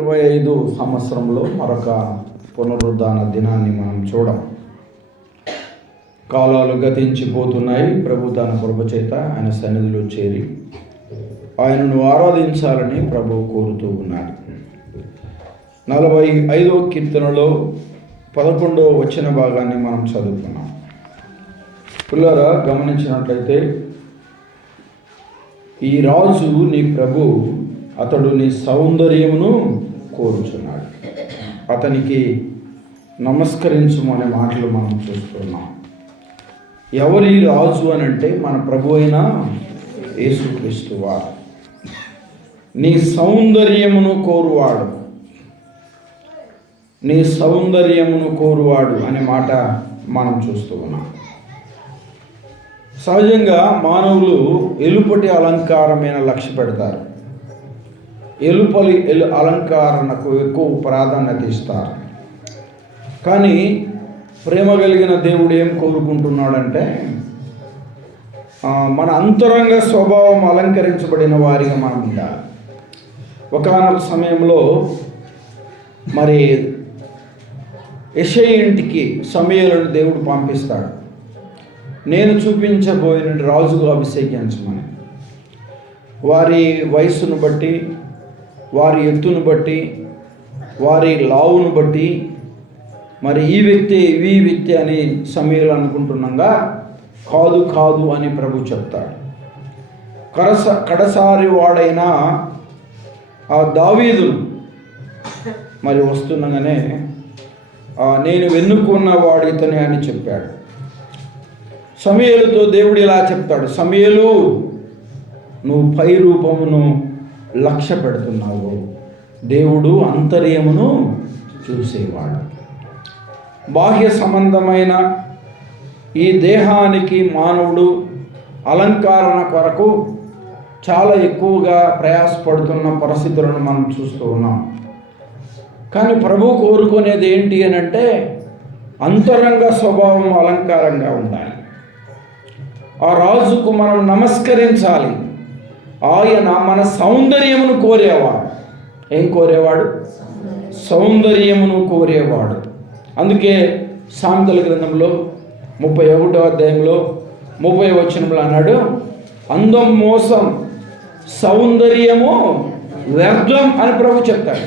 25 సంవత్సరంలో మరొక పునరుద్ధాన దినాన్ని మనం చూడం. కాలాలు గతించిపోతున్నాయి. ప్రభు తన కృప చేత ఆయన సన్నిధిలో చేరి ఆయనను ఆరాధించాలని ప్రభువు కోరుతూ ఉన్నాడు. 45వ కీర్తనలో 11వ వచన భాగాన్ని మనం చదువుకున్నాం. పిల్లరా, గమనించినట్లయితే ఈ రాజు నీ ప్రభు, అతడు నీ సౌందర్యమును కోరుచున్నాడు, అతనికి నమస్కరించుము అనే మాటలు మనం చూస్తున్నాం. ఎవరి రాజు అని అంటే మన ప్రభు అయిన యేసుక్రీస్తు వారు. నీ సౌందర్యమును కోరువాడు, నీ సౌందర్యమును కోరువాడు అనే మాట మనం చూస్తూ ఉన్నాం. సహజంగా మానవులు ఎలుపటి అలంకారమైన లక్ష్య పెడతారు. ఎలుపలి అలంకరణకు ఎక్కువ ప్రాధాన్యత ఇస్తారు. కానీ ప్రేమ కలిగిన దేవుడు ఏం కోరుకుంటున్నాడంటే మన అంతరంగ స్వభావం అలంకరించబడిన వారిగా మనం ఉండాలి. ఒకానొక సమయంలో మరి యెషయా ఇంటికి సమూయేలును దేవుడు పంపిస్తాడు. నేను చూపించబోయిన రాజుగా అభిషేకించమని. వారి వయస్సును బట్టి, వారి ఎత్తును బట్టి, వారి లావును బట్టి మరి ఈ వ్యక్తి అని సమూయేలు అనుకుంటున్నాగా కాదు అని ప్రభు చెప్తాడు. కడసారి వాడైన ఆ దావీదును మరి వస్తుండగానే నేను వెన్నుకున్న వాడు ఇతనే అని చెప్పాడు. సమూయేలుతో దేవుడు ఇలా చెప్తాడు, సమూయేలు, నువ్వు పై రూపమును లక్ష్య పెడుతున్నావు, దేవుడు అంతర్యమును చూసేవాడు. బాహ్య సంబంధమైన ఈ దేహానికి మానవుడు అలంకరణ కొరకు చాలా ఎక్కువగా ప్రయాసపడుతున్న పరిస్థితులను మనం చూస్తూ ఉన్నాం. కానీ ప్రభు కోరుకునేది ఏంటి అని అంటే అంతరంగ స్వభావం అలంకారంగా ఉండాలి. ఆ రాజుకు మనం నమస్కరించాలి. ఆయన మన సౌందర్యమును కోరేవాడు. ఏం కోరేవాడు? సౌందర్యమును కోరేవాడు. అందుకే సామెతల గ్రంథంలో 31వ అధ్యాయంలో 30వ వచనంలో అన్నాడు, అందం మోసం, సౌందర్యము వ్యర్థం అని ప్రభు చెప్తాడు.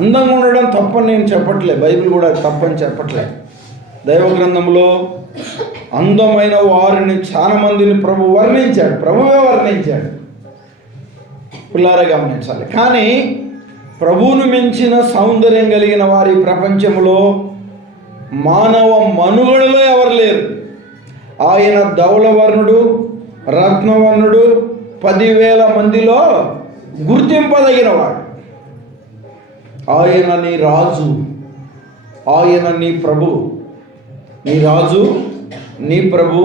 అందంగా ఉండడం తప్పని నేను చెప్పట్లే, బైబిల్ కూడా తప్పని చెప్పట్లే. దైవ గ్రంథంలో అందమైన వారిని చాలా మందిని ప్రభు వర్ణించాడు, ప్రభువే వర్ణించాడు. పిల్లారా గమనించాలి. కానీ ప్రభువును మించిన సౌందర్యం కలిగిన వారి ప్రపంచంలో మానవ మనుగడలో ఎవరు లేరు. ఆయన ధవళవర్ణుడు, రత్నవర్ణుడు, 10,000 మందిలో గుర్తింపదగినవాడు. ఆయన నీ రాజు, ఆయన నీ ప్రభు. నీ రాజు, నీ ప్రభు,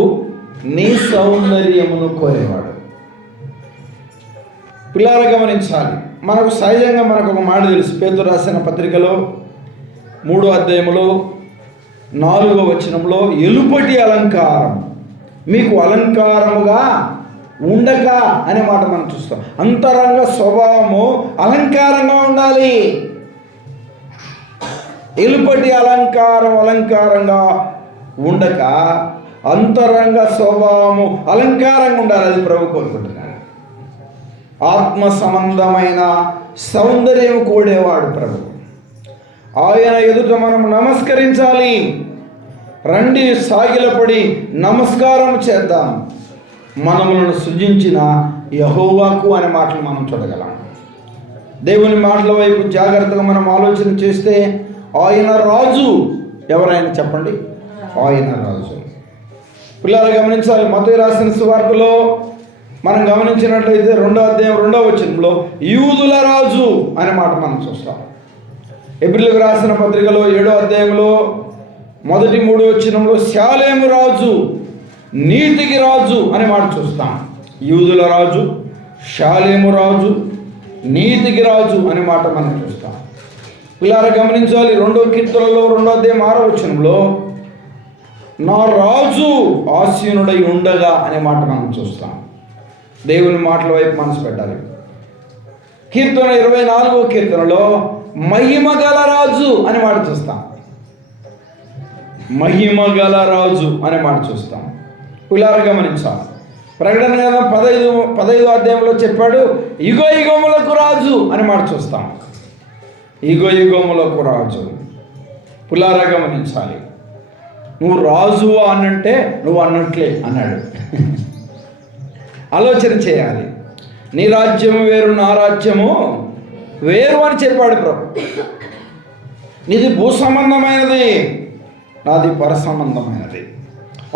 నీ సౌందర్యమును కోరేవాడు. పిల్లలు గమనించాలి. మనకు సహజంగా మనకు ఒక మాట తెలుసు. పేతురు రాసిన పత్రికలో 3వ అధ్యాయంలో 4వ వచనంలో ఎలుపటి అలంకారం మీకు అలంకారముగా ఉండక అనే మాట మనం చూస్తాం. అంతరంగ స్వభావము అలంకారంగా ఉండాలి. ఎలుపటి అలంకారంగా ఉండక అంతరంగ స్వభావము అలంకారంగా ఉండాలి. అది ప్రభు కోరుకుంటున్నాడు. ఆత్మ సంబంధమైన సౌందర్యం కోడేవాడు ప్రభు. ఆయన ఎదుట మనం నమస్కరించాలి. రండి, సాగిలపడి నమస్కారం చేద్దాం, మనములను సృజించిన యెహోవాకు అనే మాటలు మనం చూడగలం. దేవుని మాటల వైపు జాగ్రత్తగా మనం ఆలోచన చేస్తే ఆయన రాజు. ఎవరైనా చెప్పండి, ఆయన రాజు. పిల్లలు గమనించాలి. మత్తయి రాసిన సువార్తలో మనం గమనించినట్లయితే 2వ అధ్యాయం 2వ వచనంలో యూదుల రాజు అనే మాట మనం చూస్తాం. ఎబ్రీయులకు రాసిన పత్రికలో 7వ అధ్యాయంలో 1-3 వచనంలో శాలేము రాజు, నీతికి రాజు అనే మాట చూస్తాం. యూదుల రాజు, శాలేము రాజు, నీతికి రాజు అనే మాట మనం చూస్తాం. పిల్లలు గమనించాలి. 2వ కీర్తనలో 2వ అధ్యాయం 6వ వచనంలో నా రాజు ఆసీనుడై ఉండగా అనే మాట మనం చూస్తాం. దేవుని మాటల వైపు మనసు పెట్టాలి. కీర్తన 24వ కీర్తనలో మహిమ గల రాజు అనే మాట చూస్తాం. మహిమ గల రాజు అనే మాట చూస్తాం. ఇలా గమనించాలి. ప్రకటన గ్రంథం 15వ అధ్యాయంలో చెప్పాడు యుగ యుగములకు రాజు అని మాట చూస్తాం. యుగ యుగములకు రాజు. పులారా గమనించాలి. నువ్వు రాజు అనంటే నువ్వు అన్నట్లే అన్నాడు. ఆలోచన చేయాలి. నీ రాజ్యము వేరు, నా రాజ్యము వేరు అని చెప్పాడు ప్రభు. నీది భూ సంబంధమైనది, నాది పర సంబంధమైనది.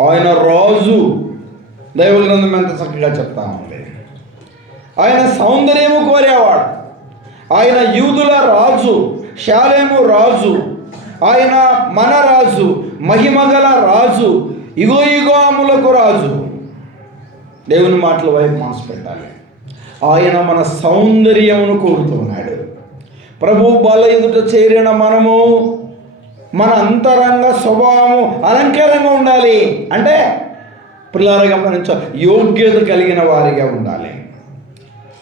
ఆయన రాజు. దైవ గ్రంథం ఎంత చక్కగా చెప్తా ఉంది. ఆయన సౌందర్యము కోరేవాడు. ఆయన యూదుల రాజు, షాలేము రాజు. ఆయన మన రాజు, మహిమగల రాజు, యుగ యుగములకు రాజు. దేవుని మాటల వైపు మనసు పెట్టాలి. ఆయన మన సౌందర్యమును కోరుతున్నాడు. ప్రభు బల ఎదుట చేరిన మనము మన అంతరంగ స్వభావము అలంకారంగా ఉండాలి. అంటే పిల్లలుగా గమనించాలి, యోగ్యత కలిగిన వారిగా ఉండాలి.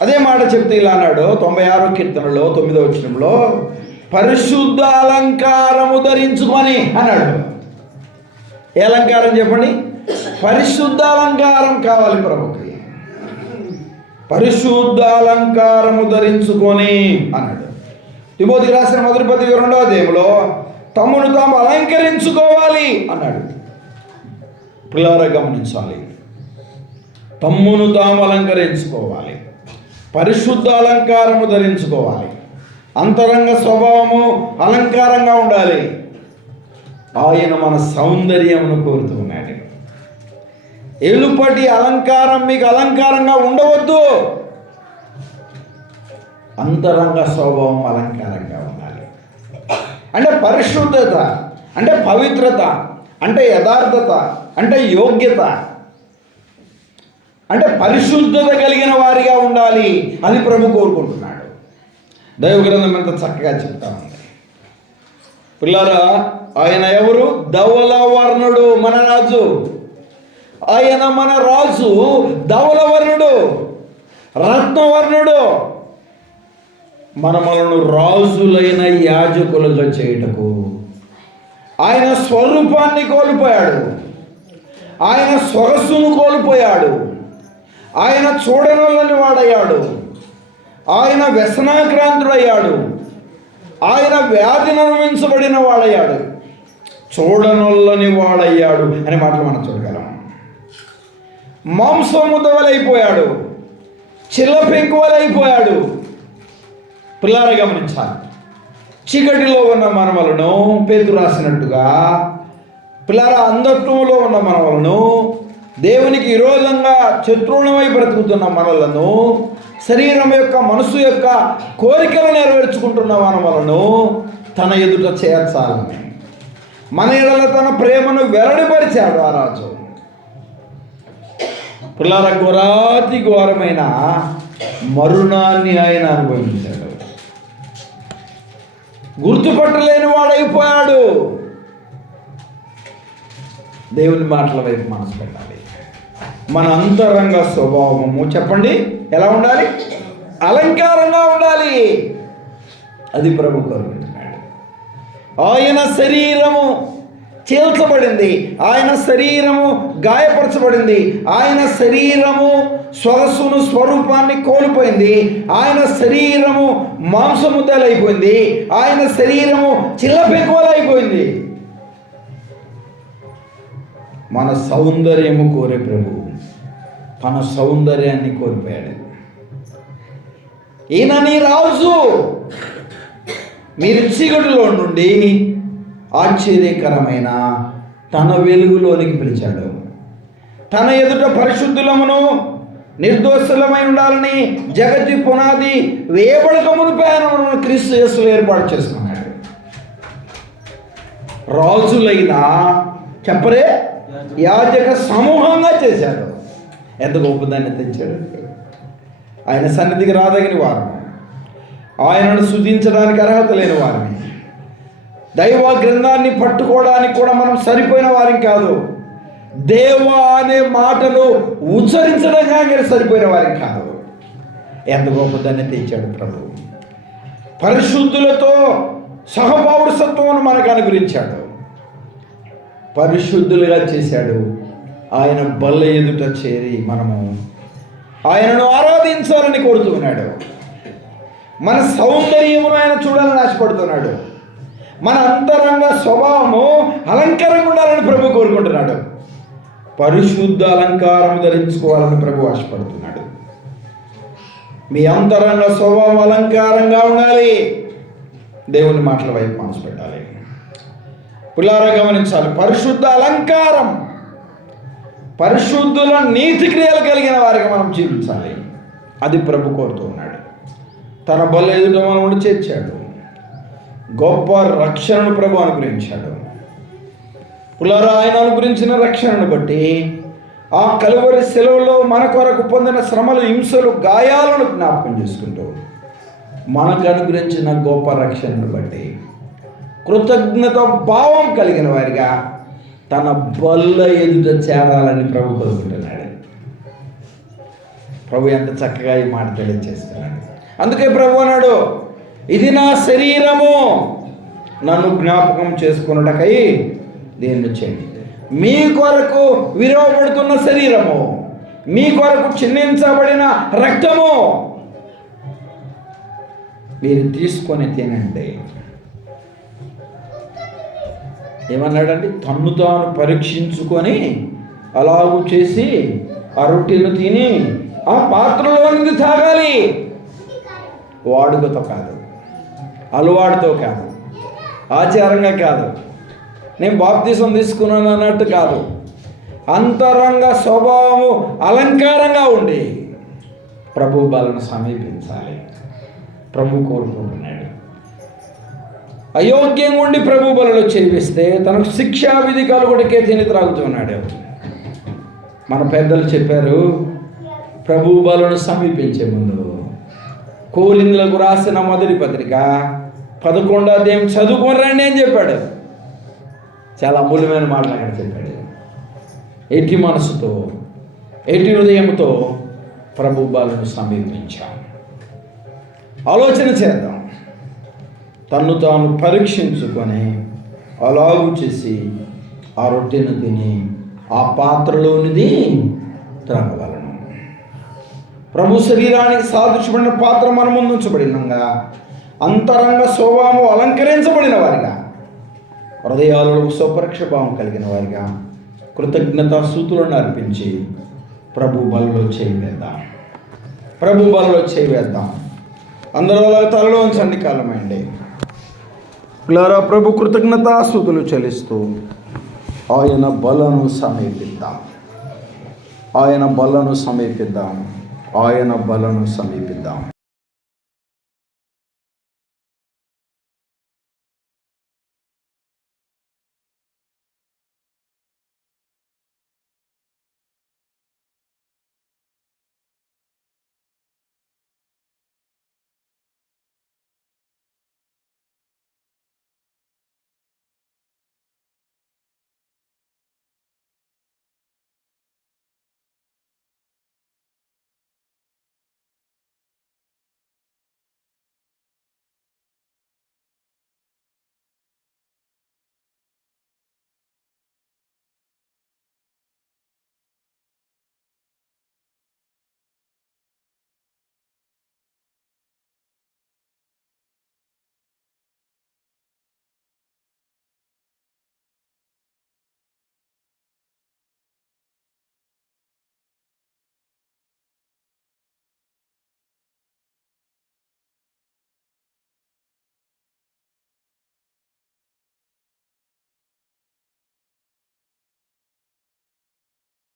అదే మాట చెప్తే ఇలా అన్నాడు 96వ కీర్తనలో 9వ వచనంలో, పరిశుద్ధ అలంకారము ధరించుకొని అన్నాడు. ఏ అలంకారం చెప్పండి? పరిశుద్ధ అలంకారం కావాలి ప్రభుకి. పరిశుద్ధ అలంకారము ధరించుకొని అన్నాడు. తిమోతికి రాసిన మొదటి పత్రిక 2వ అధ్యాయంలో తమను తాము అలంకరించుకోవాలి అన్నాడు. పిల్లరా గమనించాలి. తమ్మును తాము అలంకరించుకోవాలి, పరిశుద్ధ అలంకారము ధరించుకోవాలి, అంతరంగ స్వభావము అలంకారంగా ఉండాలి. ఆయన మన సౌందర్యమును కోరుతున్నాడు. ఎలుపటి అలంకారం మీకు అలంకారంగా ఉండవద్దు. అంతరంగ స్వభావం అలంకారంగా ఉండాలి. అంటే పరిశుద్ధత, అంటే పవిత్రత, అంటే యథార్థత, అంటే యోగ్యత, అంటే పరిశుద్ధత కలిగిన వారిగా ఉండాలి. అది ప్రభు కోరుకుంటున్నాడు. దైవ గ్రంథం ఎంత చక్కగా చెప్తా ఉంది. పిల్లరా, ఆయన ఎవరు? ధవలవర్ణుడు, మన రాజు. ఆయన మన రాజు ధవలవర్ణుడు, రత్నవర్ణుడు. మనలను రాజులైన యాజకులుగా చేయుటకు ఆయన స్వరూపాన్ని కోల్పోయాడు. ఆయన సొగసును కోల్పోయాడు. ఆయన చూడనొల్లని వాడయ్యాడు. ఆయన వ్యసనాక్రాంతుడయ్యాడు. ఆయన వ్యాధిని అనుభవించబడిన వాడయ్యాడు. చూడనొల్లని వాడయ్యాడు అనే మాటలు మనం చూడగలం. మాంసముద్దవలైపోయాడు, చిల్ల పెంకువలైపోయాడు. పిల్లారా గమనించాలి. చీకటిలో ఉన్న మనవలను పేతురు రాసినట్టుగా, పిల్లారా అంధత్వంలో ఉన్న మనవలను, దేవునికి విరోధంగా శత్రువులమై బ్రతుకుతున్న మనలను, శరీరం యొక్క మనసు యొక్క కోరికలు నెరవేర్చుకుంటున్న మనవలను తన ఎదుట చేర్చాలని మన ఎడల తన ప్రేమను వెల్లడిపరిచాడు ఆ రాజు. పిల్లారా, ఘోరాతి ఘోరమైన మరుణాన్ని ఆయన అనుభవించాడు. గుర్తుపట్టలేని వాడైపోయాడు. దేవుని మాటల వైపు మనసు పెట్టాలి. మన అంతరంగ స్వభావము చెప్పండి ఎలా ఉండాలి? అలంకారంగా ఉండాలి. అది ప్రభు కోరుకుంటున్నాడు. ఆయన శరీరము చీల్చబడింది, ఆయన శరీరము గాయపరచబడింది, ఆయన శరీరము సొగసును స్వరూపాన్ని కోల్పోయింది, ఆయన శరీరము మాంసముద్దలైపోయింది, ఆయన శరీరము చిల్లపెక్కువలైపోయింది. మన సౌందర్యము కోరే ప్రభు తన సౌందర్యాన్ని కోల్పోయాడు. ఈయన నీ రాజు. మీరు చీకటిలో నుండి ఆశ్చర్యకరమైన తన వెలుగులోనికి పిలిచాడు. తన ఎదుట పరిశుద్ధులమును నిర్దోషులమై ఉండాలని జగతి పునాది వేయబడక మునిపే ఆయన మనల్ని క్రీస్తు యేసులో ఏర్పాటు చేసుకున్నాడు. రాజులైన చెప్పరే యాజక సమూహంగా చేశాడు. ఎంత గొప్పదాన్ని తెచ్చాడు. ఆయన సన్నిధికి రాదగిన వారు, ఆయనను స్తుతించడానికి అర్హత లేని వారిని, దైవ గ్రంథాన్ని పట్టుకోవడానికి కూడా మనం సరిపోయిన వారికి కాదు, దేవా అనే మాటను ఉచ్చరించడానికి సరిపోయిన వారికి కాదు. ఎంత గొప్ప ధన్యత ఇచ్చాడు ప్రభు. పరిశుద్ధులతో సహపౌరసత్వం మనకు అనుగ్రహించాడు, పరిశుద్ధులుగా చేశాడు. ఆయన బల్ల ఎదుట చేరి మనము ఆయనను ఆరాధించాలని కోరుతున్నాడు. మన సౌందర్యమును ఆయన చూడాలని ఆశపడుతున్నాడు. మన అంతరంగ స్వభావము అలంకారంగా ఉండాలని ప్రభు కోరుకుంటున్నాడు. పరిశుద్ధ అలంకారం ధరించుకోవాలని ప్రభు ఆశపడుతున్నాడు. మీ అంతరంగ స్వభావం అలంకారంగా ఉండాలి. దేవుని మాటల వైపు మనసు పెట్టాలి. పిల్లారా గమనించాలి, పరిశుద్ధ అలంకారం, పరిశుద్ధుల నీతి క్రియలు కలిగిన వారికి మనం జీవించాలి. అది ప్రభు కోరుతూ ఉన్నాడు. తన బల్ల ఎదుట మనల్ని చేర్చాడు. గొప్ప రక్షణను ప్రభు అనుగ్రహించాడు. పిల్లారా, ఆయన అనుగ్రహించిన రక్షణను బట్టి ఆ కలువరి సెలవులో మన కొరకు పొందిన శ్రమలు, హింసలు, గాయాలను జ్ఞాపకం చేసుకుంటూ మనకు అనుగ్రహించిన గొప్ప రక్షణను బట్టి కృతజ్ఞత భావం కలిగిన వారిగా తన బల్ల ఎదుట చేరాలని ప్రభు కోరుకుంటున్నాడు. ప్రభు ఎంత చక్కగా ఈ మాట తెలియజేస్తున్నాడు. అందుకే ప్రభు అన్నాడు, ఇది నా శరీరము, నన్ను జ్ఞాపకం చేసుకున్నటకై దీన్ని చేయండి. మీ కొరకు విరవబడుతున్న శరీరము, మీ కొరకు చిందించబడిన రక్తము, మీరు తీసుకొని తినండి. ఏమన్నాడండి? తన్ను తాను పరీక్షించుకొని అలాగూ చేసి ఆ రొట్టెను తిని ఆ పాత్రలో నుండి తాగాలి. వాడుకతో కాదు, అలవాటుతో కాదు, ఆచారంగా కాదు, నేను బాప్తిసం తీసుకున్నాను అన్నట్టు కాదు. అంతరంగ స్వభావము అలంకారంగా ఉండి ప్రభు బలను సమీపించాలి. ప్రభు కోరుకుంటున్నాడు. అయోగ్యంగా ఉండి ప్రభు బలలో చేపిస్తే తనకు శిక్షా విధి కలుగుడికే తిని త్రాగుతున్నాడు. మన పెద్దలు చెప్పారు, ప్రభు బలను సమీపించే ముందు కోరిందులకు రాసిన మొదటి పత్రిక 11వ అధ్యాయం చదువుకొని రండి అని చెప్పాడు. చాలా అమూల్యమైన మాటలు అక్కడ చెప్పాడు. ఎట్టి మనసుతో, ఎట్టి హృదయంతో ప్రభు బలను సమీపించాం. ఆలోచన చేద్దాం. తన్ను తాను పరీక్షించుకొని అలాగూ చేసి ఆ రొట్టెను తిని ఆ పాత్రలోనిది త్రాగవలను. ప్రభు శరీరానికి సాదృశ్యమైన పాత్ర మన ముందు ఉంచబడినంగా అంతరంగ స్వభావము అలంకరించబడిన వారిగా, హృదయాలలో స్వపరీక్ష భావం కలిగిన వారిగా కృతజ్ఞతాస్తుతులను అర్పించి ప్రభు బలలో చేయివేద్దాం. ప్రభు బలలో చేయివేద్దాం. అందరూ తలలో ఉంచండి, కాలమైంది. పిల్లారా, ప్రభు కృతజ్ఞతాస్తుతులు చెల్లిస్తూ ఆయన బలను సమీపిద్దాం. ఆయన బలను సమీపిద్దాం. ఆయన బలను సమీపిద్దాం.